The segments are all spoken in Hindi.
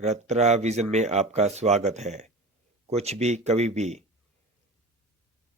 रत्रा विजन में आपका स्वागत है। कुछ भी कभी भी।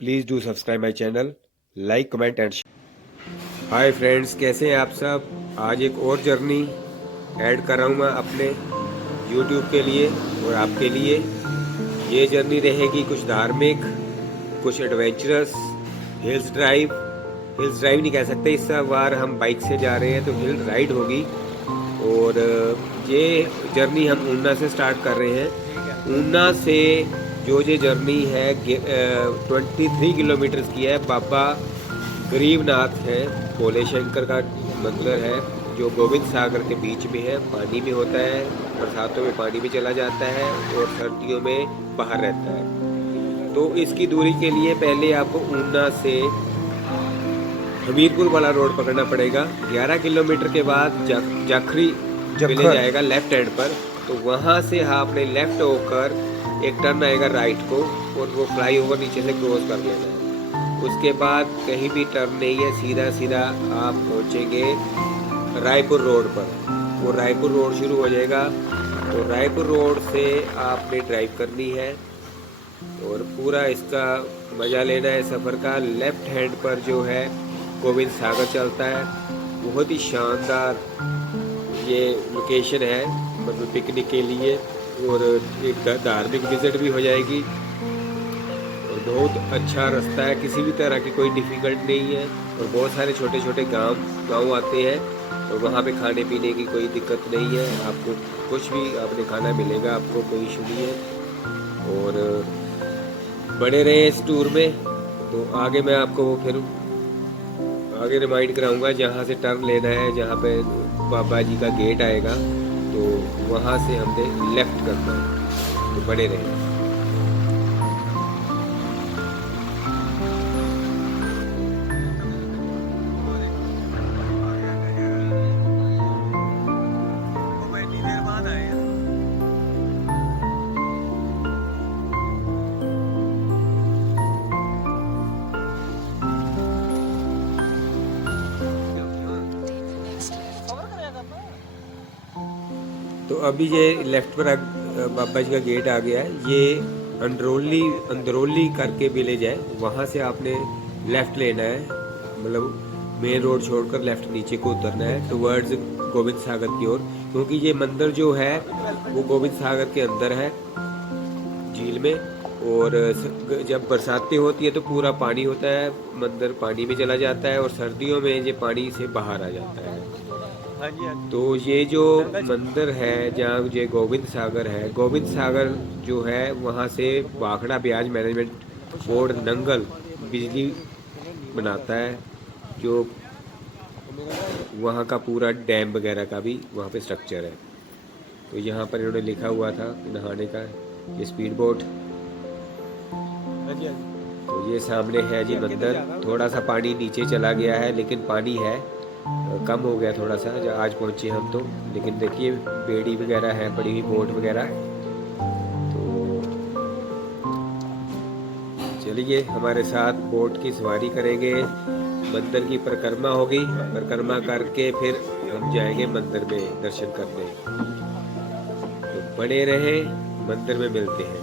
Please do subscribe my channel, like comment and share. Hi friends, कैसे हैं आप सब। आज एक और जर्नी ऐड कर रहा हूँ मैं अपने यूट्यूब के लिए और आपके लिए। ये जर्नी रहेगी कुछ धार्मिक, कुछ adventurous, hills drive. Hills drive नहीं कह सकते, इस बार हम बाइक से जा रहे हैं तो हिल राइड होगी। और ये जर्नी हम ऊना से स्टार्ट कर रहे हैं। ऊना से जो ये जर्नी है 23 किलोमीटर की है। बाबा गरीबनाथ है, भोले शंकर का मंदिर है जो गोविंद सागर के बीच में है। पानी में होता है, बरसातों में पानी में चला जाता है और सर्दियों में बाहर रहता है। तो इसकी दूरी के लिए पहले आपको ऊना से हमीरपुर वाला रोड पकड़ना पड़ेगा। 11 किलोमीटर के बाद जाखरी विलेज आएगा लेफ्ट हैंड पर। तो वहाँ से आपने लेफ्ट होकर एक टर्न आएगा राइट को और वो फ्लाई ओवर नीचे से क्रॉस कर लेना है। उसके बाद कहीं भी टर्न नहीं है, सीधा सीधा आप पहुँचेंगे रायपुर रोड पर। वो रायपुर रोड शुरू हो जाएगा। तो रायपुर रोड से आपने ड्राइव करनी है और पूरा इसका मज़ा लेना है सफ़र का। लेफ्ट हैंड पर जो है गोविंद सागर चलता है। बहुत ही शानदार ये लोकेशन है, मतलब पिकनिक के लिए, और एक धार्मिक विजिट भी हो जाएगी। और बहुत अच्छा रास्ता है, किसी भी तरह की कोई डिफ़िकल्ट नहीं है। और बहुत सारे छोटे छोटे गांव आते हैं और वहाँ पे खाने पीने की कोई दिक्कत नहीं है। आपको कुछ भी आपने खाना मिलेगा, आपको कोई इशू नहीं है। और बने रहे इस टूर में। तो आगे मैं आपको फिर आगे रिमाइंड कराऊंगा जहाँ से टर्न लेना है, जहाँ पे बाबा जी का गेट आएगा तो वहाँ से हमने लेफ्ट करना है। तो बने रहे। तो अभी ये लेफ्ट पर बाबा जी का गेट आ गया है। ये अंदरौली करके विलेज है, वहाँ से आपने लेफ्ट लेना है। मतलब मेन रोड छोड़कर लेफ्ट नीचे को उतरना है टुवर्ड्स गोविंद सागर की ओर। क्योंकि ये मंदिर जो है वो गोविंद सागर के अंदर है, झील में। और जब बरसातें होती है तो पूरा पानी होता है, मंदिर पानी में चला जाता है, और सर्दियों में ये पानी से बाहर आ जाता है। तो ये जो मंदिर है जहाँ ये गोविंद सागर है, गोविंद सागर जो है वहाँ से भाखड़ा ब्याज मैनेजमेंट बोर्ड नंगल बिजली बनाता है। जो वहाँ का पूरा डैम वगैरह का भी वहाँ पे स्ट्रक्चर है। तो यहाँ पर इन्होंने लिखा हुआ था नहाने का, ये स्पीड बोट। तो ये सामने है जी मंदिर। थोड़ा सा पानी नीचे चला गया है लेकिन पानी है, कम हो गया थोड़ा सा जब आज पहुंचे हम तो। लेकिन देखिए बेड़ी वगैरह है, पड़ी हुई बोट वगैरह। तो चलिए हमारे साथ बोट की सवारी करेंगे। मंदिर की परिक्रमा होगी, परिक्रमा करके फिर हम जाएंगे मंदिर में दर्शन करने। तो बने रहें, मंदिर में मिलते हैं।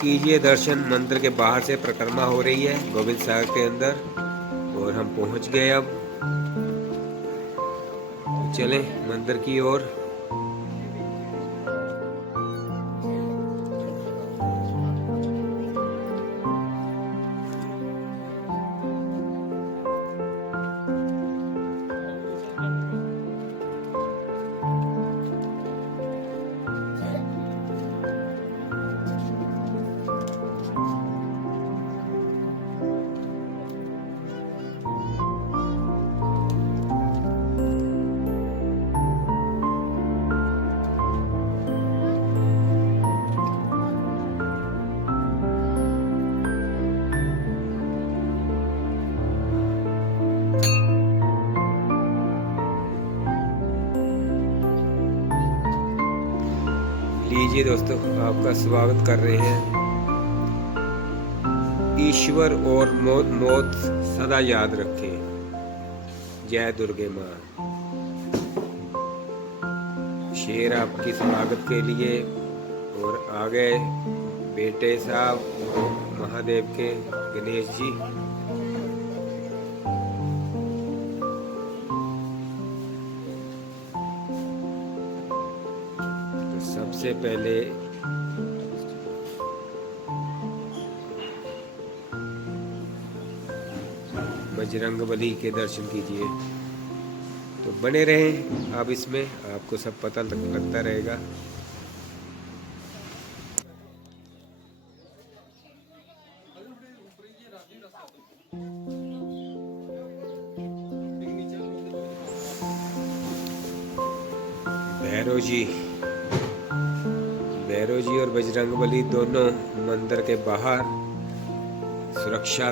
कीजिए दर्शन। मंदिर के बाहर से परिक्रमा हो रही है गोविंद सागर के अंदर और हम पहुंच गए। अब चलें मंदिर की ओर। लीजिए दोस्तों, आपका स्वागत कर रहे हैं। ईश्वर और मौत सदा याद रखें। जय दुर्गे माँ। शेर आपकी स्वागत के लिए। और आ गए बेटे साहब महादेव के, गणेश जी। तो सबसे पहले बजरंगबली के दर्शन कीजिए। तो बने रहें आप इसमें, आपको सब पता लगता रहेगा। भैरव जी और बजरंगबली दोनों मंदिर के बाहर सुरक्षा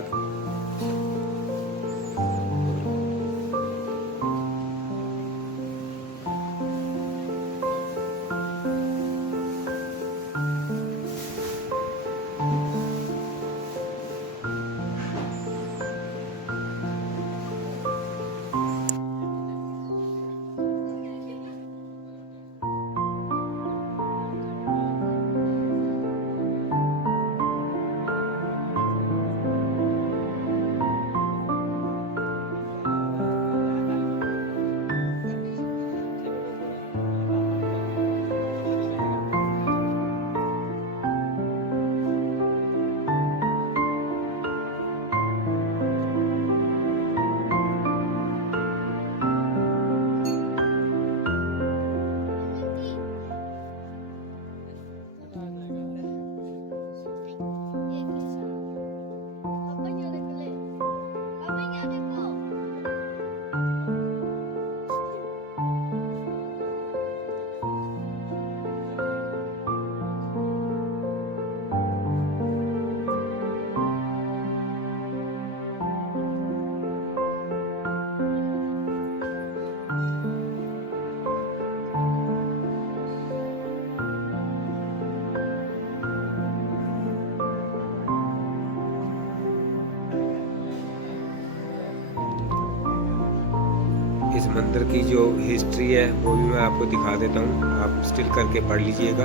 इस मंदिर की जो हिस्ट्री है वो भी मैं आपको दिखा देता हूँ, आप स्टिल करके पढ़ लीजिएगा।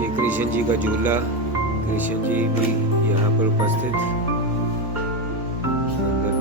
ये कृष्ण जी का झूला, कृष्ण जी भी यहाँ पर उपस्थित मंदिर में।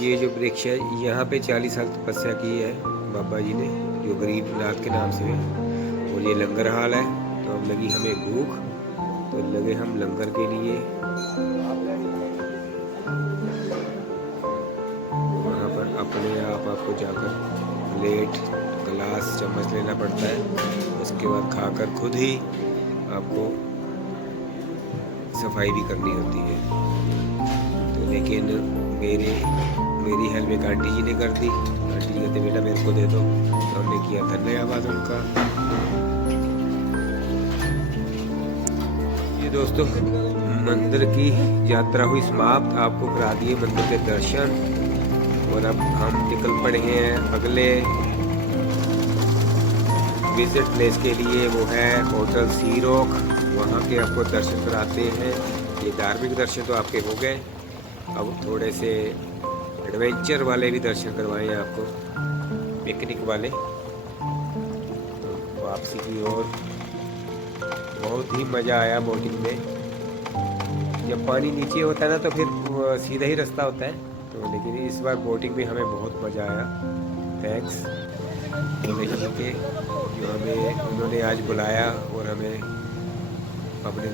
ये जो वृक्ष है यहाँ पे 40 साल तपस्या की है बाबा जी ने, जो गरीब नाथ के नाम से है। और ये लंगर हाल है। तो अब लगी हमें भूख, तो लगे हम लंगर के लिए। वहाँ पर अपने आप आपको जाकर प्लेट, गिलास, चम्मच लेना पड़ता है। उसके बाद खाकर खुद ही आपको सफाई भी करनी होती है। तो लेकिन मेरी हेल्प एक आंटी जी ने कर दी। आंटी जी कहते बेटा मेरे को दे दो, तो हमने किया धन्यवाद उनका। ये दोस्तों मंदिर की यात्रा हुई समाप्त, आपको करा दिए मंदिर के दर्शन। और अब हम निकल पड़े हैं अगले विजिट प्लेस के लिए, वो है होटल सी रॉक। वहाँ के आपको दर्शन कराते हैं। ये धार्मिक दर्शन तो आपके हो गए, अब थोड़े से एडवेंचर वाले भी दर्शन करवाएं आपको, पिकनिक वाले। तो वापसी की ओर बहुत ही मज़ा आया बोटिंग में। जब पानी नीचे होता है ना तो फिर सीधा ही रास्ता होता है, तो लेकिन इस बार बोटिंग में हमें बहुत मज़ा आया। थैंक्स जी के, जो हमें उन्होंने आज बुलाया और हमें अपने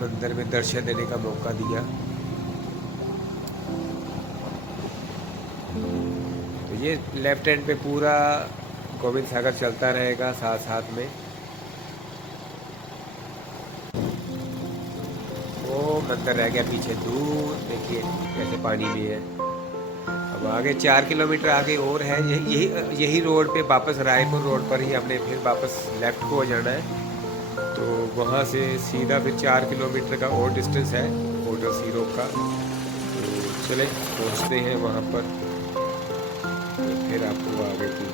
मंदिर में दर्शन देने का मौका दिया। तो ये लेफ्ट हैंड पे पूरा गोविंद सागर चलता रहेगा साथ साथ में। वो मंदिर रह गया पीछे दूर, देखिए कैसे पानी में है। अब आगे 4 किलोमीटर आगे और है, यही रोड पे वापस रायपुर रोड पर ही हमने फिर वापस लेफ़्ट को जाना है। तो वहाँ से सीधा फिर 4 किलोमीटर का और डिस्टेंस है होटल सी रॉक का। तो चले पहुँचते हैं वहाँ पर, तो फिर आपको आगे की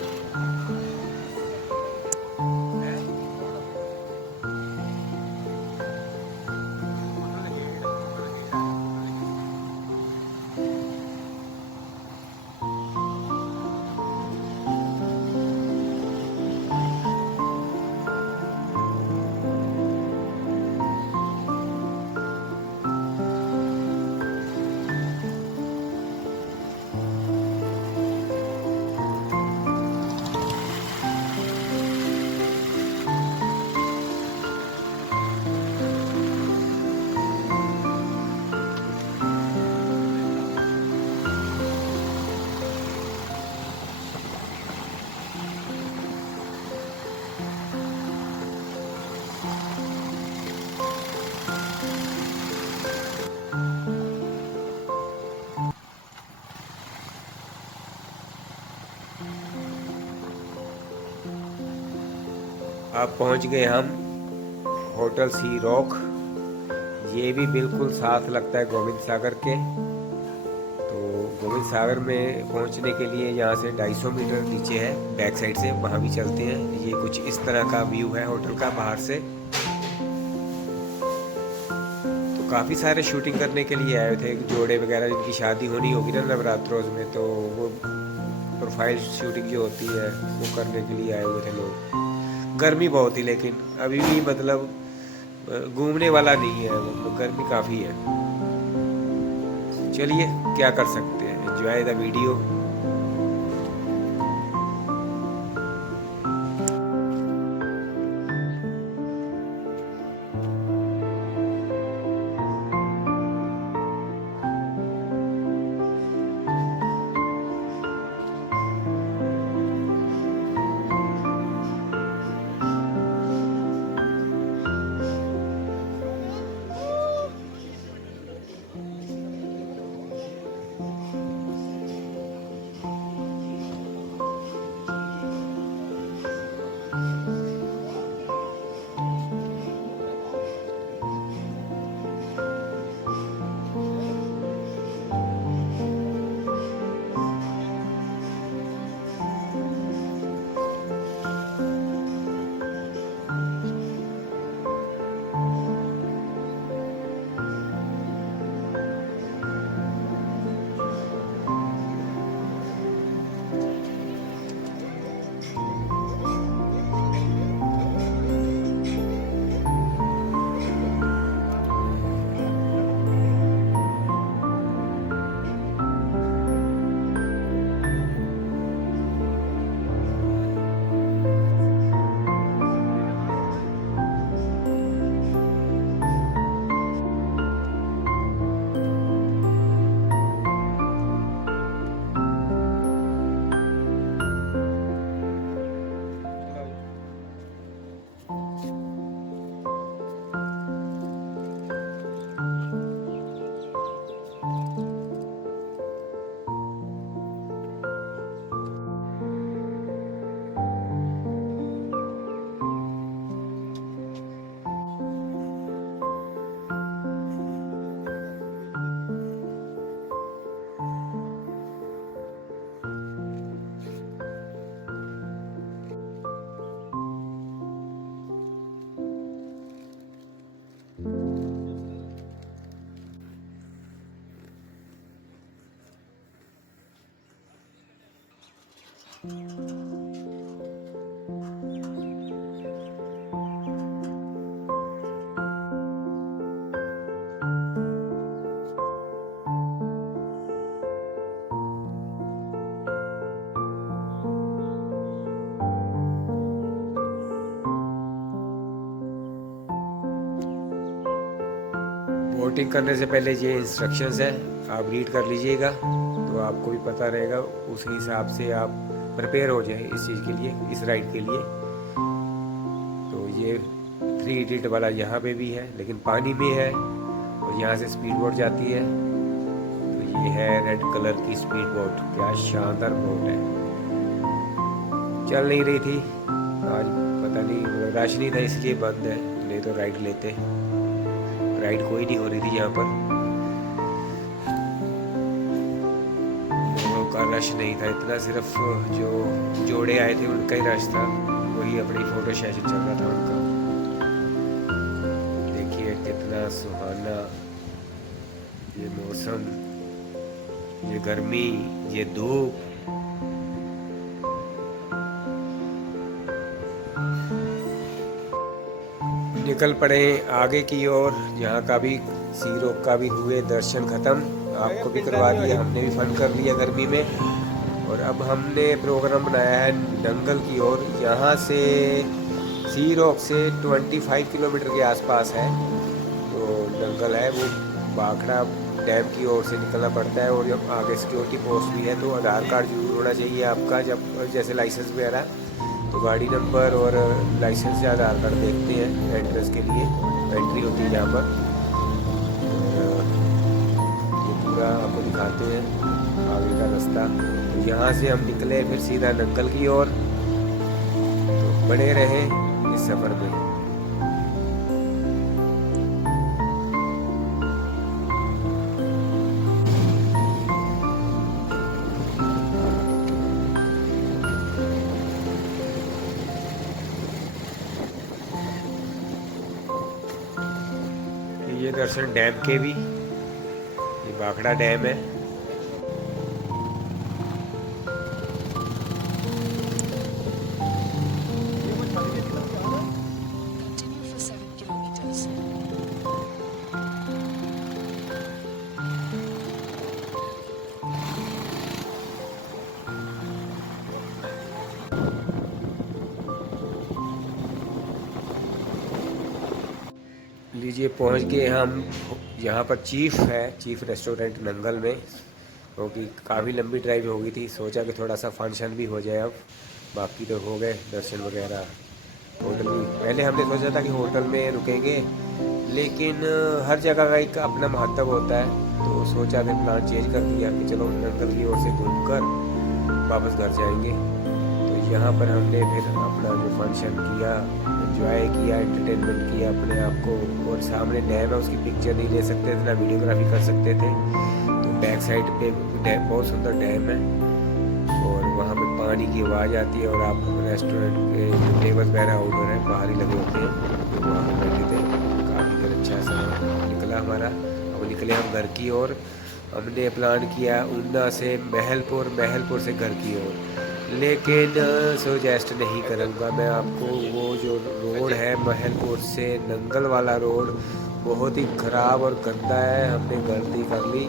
आप पहुंच गए हम होटल सी रॉक। ये भी बिल्कुल साथ लगता है गोविंद सागर के। तो गोविंद सागर में पहुंचने के लिए यहाँ से 250 मीटर नीचे है बैक साइड से, वहाँ भी चलते हैं। ये कुछ इस तरह का व्यू है होटल का बाहर से। तो काफ़ी सारे शूटिंग करने के लिए आए थे, जोड़े वगैरह जिनकी शादी होनी होगी ना नवरात्रों में, तो वो प्रोफाइल शूटिंग जो होती है वो करने के लिए आए हुए थे लोग। गर्मी बहुत थी, लेकिन अभी भी मतलब घूमने वाला नहीं है, वो गर्मी काफ़ी है। चलिए क्या कर सकते हैं, एंजॉय द वीडियो। बोटिंग करने से पहले ये इंस्ट्रक्शंस है, आप रीड कर लीजिएगा तो आपको भी पता रहेगा, उस हिसाब से आप प्रिपेयर हो जाए इस चीज़ के लिए, इस राइड के लिए। तो ये 3 इडिट वाला यहाँ पे भी है लेकिन पानी में है और यहाँ से स्पीड बोट जाती है। तो ये है रेड कलर की स्पीड बोट, क्या शानदार बोट है। चल नहीं रही थी आज, पता नहीं रश नहीं था इसलिए बंद है, नहीं तो राइड लेते। राइड कोई नहीं हो रही थी यहाँ पर, लोगों का रश नहीं था इतना, सिर्फ जो जोड़े आए थे उनका ही रश था, वही अपनी फोटो सेशन चल रहा था उनका। देखिए कितना सुहाना ये मौसम, ये गर्मी, ये धूप। निकल पड़े आगे की ओर, यहाँ का भी सी रोक का भी हुए दर्शन खत्म, आपको भी करवा दिया, हमने भी फन कर लिया गर्मी में। और अब हमने प्रोग्राम बनाया है नंगल की ओर। यहाँ से सी रोक से 25 किलोमीटर के आसपास है तो नंगल है, वो भाखड़ा डैम की ओर से निकलना पड़ता है। और आगे सिक्योरिटी पोस्ट भी है, तो आधार कार्ड जरूर होना चाहिए आपका, जब जैसे लाइसेंस वगैरह, तो गाड़ी नंबर और लाइसेंस से आधार कार्ड देखते हैं एंट्रेंस के लिए, एंट्री होती है यहाँ पर। ये पूरा आपको दिखाते हैं आगे का रास्ता। तो यहाँ से हम निकले फिर सीधा नंगल की ओर, तो बने रहें इस सफ़र में। ये दर्शन डैम के भी, ये भाखड़ा डैम है। लीजिए पहुंच गए हम, यहाँ पर चीफ है, चीफ रेस्टोरेंट नंगल में, क्योंकि काफ़ी लंबी ड्राइव हो गई थी, सोचा कि थोड़ा सा फंक्शन भी हो जाए। अब बाकी तो हो गए दर्शन वगैरह। होटल भी पहले हमने सोचा था कि होटल में रुकेंगे, लेकिन हर जगह का एक अपना महत्व होता है, तो सोचा कि प्लान चेंज कर दिया कि चलो नंगल की ओर से घूमकर वापस घर जाएंगे। तो यहाँ पर हमने फिर अपना जो फंक्शन किया, एंजॉय किया, एंटरटेनमेंट किया अपने आप को। और सामने डैम है, उसकी पिक्चर नहीं ले सकते थे, ना वीडियोग्राफी कर सकते थे, तो बैक साइड पे डैम, बहुत सुंदर डैम है और वहाँ पे पानी की आवाज़ आती है। और आप रेस्टोरेंट के जो टेबल वगैरह आउटडोर है, बाहर ही लगे होते हैं, तो वहाँ पर बैठे थे। काफ़ी देर अच्छा सा निकला हमारा। अब निकले हम घर की ओर। हमने प्लान किया ऊना से महलपुर, महलपुर से घर की ओर, लेकिन सजेस्ट नहीं करूँगा मैं आपको। वो जो रोड है महलपुर से नंगल वाला रोड, बहुत ही ख़राब और गंदा है। हमने गलती कर ली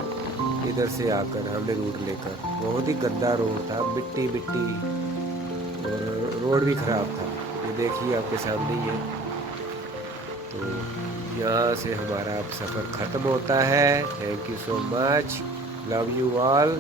इधर से आकर, हमने रूट लेकर, बहुत ही गंदा रोड था, मिट्टी मिट्टी, और रोड भी ख़राब था। ये देखिए आपके सामने ही है। तो यहाँ से हमारा अब सफ़र ख़त्म होता है। Thank you so much, love you all.